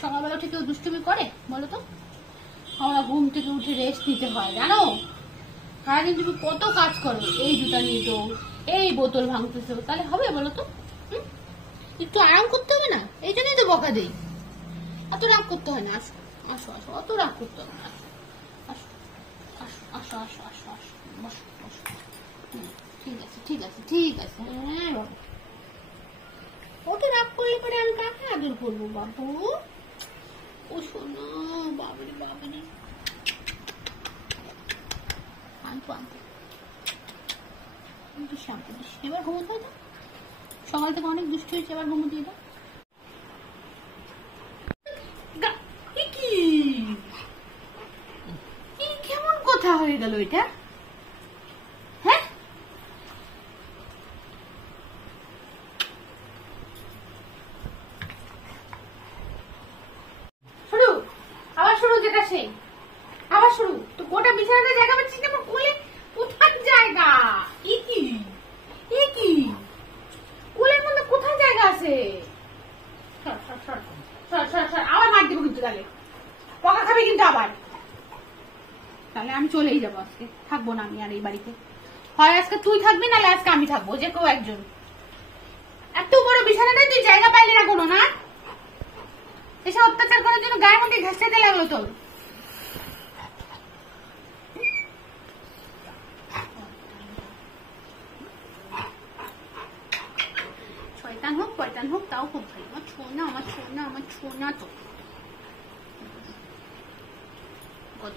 সকালবেলা উঠে কেউ দুষ্টুমি করে বলো তো? আমরা ঘুম থেকে উঠে রেস্ট নিতে হয় জানো। সারাদিন তুমি কত কাজ করো, এই জুতা নিয়ে যাও, এই বোতল ভাঙতেছো, তাহলে হবে বলো তো? একটু আরাম করতে হবে না? এই জন্যই তো বকা দেই। অত রাগ করতে হয় না, আসো আসো আসো, অত রাগ করতে হবে না, আসো আসো আসো আসো আসো আসো, বসো বসো। ঠিক আছে ঠিক আছে ঠিক আছে। হ্যাঁ বাবু, অত রাগ করলে পরে আমি কাকে আদর করবো বাবু? ও শোনো বাবারে বাবারে, আনতো আনতো, শ্যাম্পু দিস, এবার ঘুমোতে হয়। সকাল থেকে অনেক দুষ্ট হয়েছে, এবার ঘুমো দিয়ে দাও। কেমন কথা হয়ে গেল এটা? হ্যাঁ, শুরু, আবার শুরু, যেটা সেই আবার শুরু। তো গোটা বিছানাটা জায়গা পাচ্ছিস না, কোলে কোথায় জায়গা? কি কোলের মধ্যে কোথায় জায়গা আছে? আবার মার দিব কিন্তু, তাহলে পকা খাবি কিন্তু আবার। তাহলে আমি চলেই যাবো, আজকে থাকবো না আমি আর এই বাড়িতে। হয় আজকে তুই থাকবি, নাহলে আজকে আমি থাকবো, যে কেউ একজন। এত বড় বিছানাটাই তুই জায়গা পাইলি না কোনো, না? এসব অত্যাচার করার জন্য গায়ের মধ্যে ঘাস খেতে লাগলো তোর। শয়তান হোক পয়তান হোক, তাও খুব ভালো। আমার ছোনা আমার ছোনা আমার ছোনা তো কত